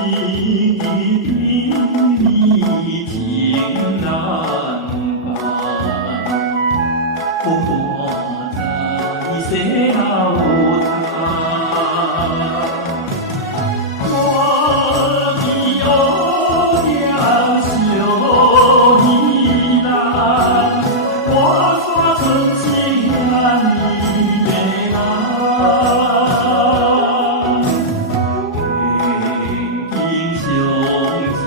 你竟难办，我在谁那舞台？我的优良秀你难，我说真心让你别难。英雄尽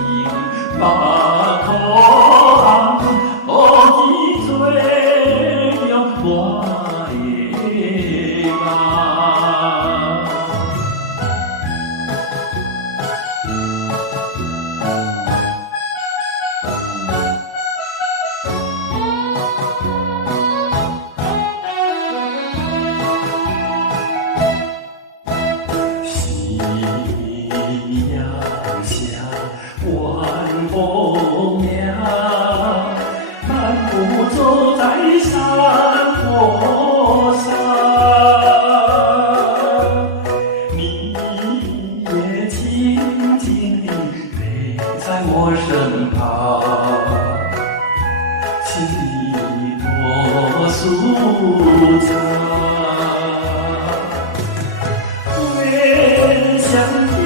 把口我的嘴有我的吧。夕阳下，晚风凉，漫步走在山坡上，你也静静地陪在我身旁，心里多舒畅。回想甜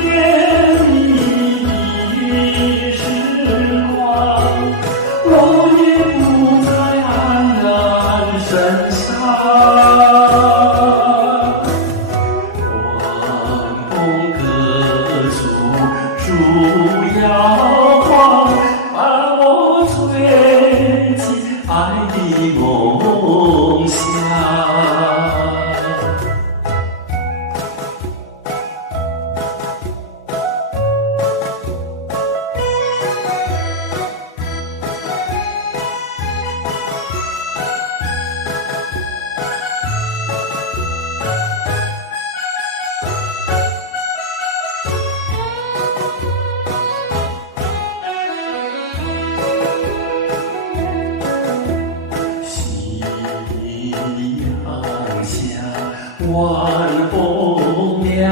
蜜的时光，我也不再黯然神伤。晚风各处树摇晃，把我吹起爱的梦想。夕阳下，晚风凉，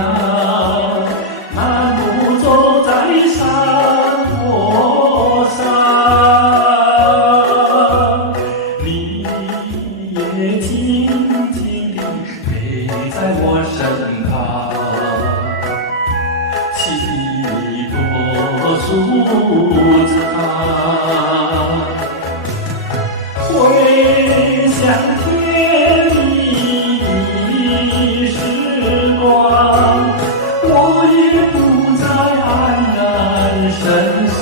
漫步走在山坡上，你也静静地陪在我身旁，心里多舒畅。回想甜蜜的时光，我也不再黯然神伤。